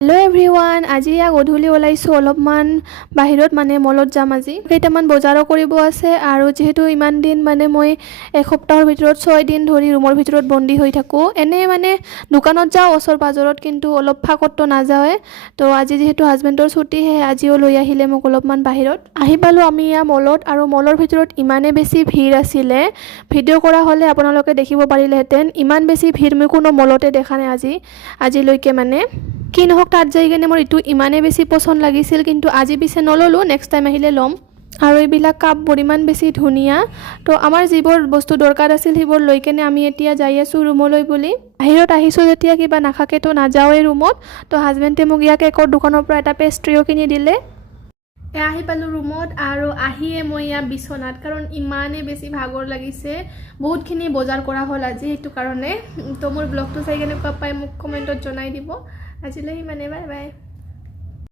Hello' everyone, আজি গধূলি ওলাইছোঁ অলপমান বাহিৰত মলত যাম। আজি কেইটামান বজাৰো কৰিব আছে আৰু যিহেতু ইমান দিন মই এসপ্তাহৰ ভিতৰত 6 দিন ধৰি ৰুমৰ ভিতৰত বন্দী হৈ থাকোঁ। এনে দোকানত যাওঁ ওচৰ পাজৰত, কিন্তু অলপ ফাকততো নাযাওঁৱে। তো আজি যিহেতু হাজবেণ্ডৰ ছুটি, আজিও লৈ আহিলে মোক অলপমান বাহিৰত। আহি পালোঁ আমি মলত, আৰু মলৰ ভিতৰত ইমানে বেছি ভিৰ আছিলে, ভিডিঅ' কৰা হ'লে আপোনালোকে দেখিব পাৰিলেহেঁতেন। ইমান বেছি ভিৰ মই কোনো মলতে দেখা নাই আজিলৈকে। কি নহওক, তাত যাই কিনে মোৰ এইটো ইমানেই বেছি পচন্দ লাগিছিল, কিন্তু আজি পিছে নল'লোঁ, নেক্সট টাইম আহিলে ল'ম। আৰু এইবিলাক কাপবোৰ ইমান বেছি ধুনীয়া। তো আমাৰ যিবোৰ বস্তু দৰকাৰ আছিল সেইবোৰ লৈ কেনে আমি এতিয়া যাই আছোঁ ৰুমলৈ বুলি। বাহিৰত আহিছোঁ যেতিয়া কিবা নাখাকেতো নাযাওঁৱেই ৰুমত। তো হাজবেণ্ডে মোক কেকৰ দোকানৰ পৰা এটা পেষ্ট্ৰিও কিনি দিলে। আহি পালোঁ ৰুমত, আৰু আহিয়ে মই বিচনাত, কাৰণ ইমানেই বেছি ভাগৰ লাগিছে। বহুতখিনি বজাৰ কৰা হ'ল আজি, সেইটো কাৰণে। তো মোৰ ব্লগটো চাই কেনেকুৱা পাই মোক কমেণ্টত জনাই দিব। আজিলৈ বাই বাই।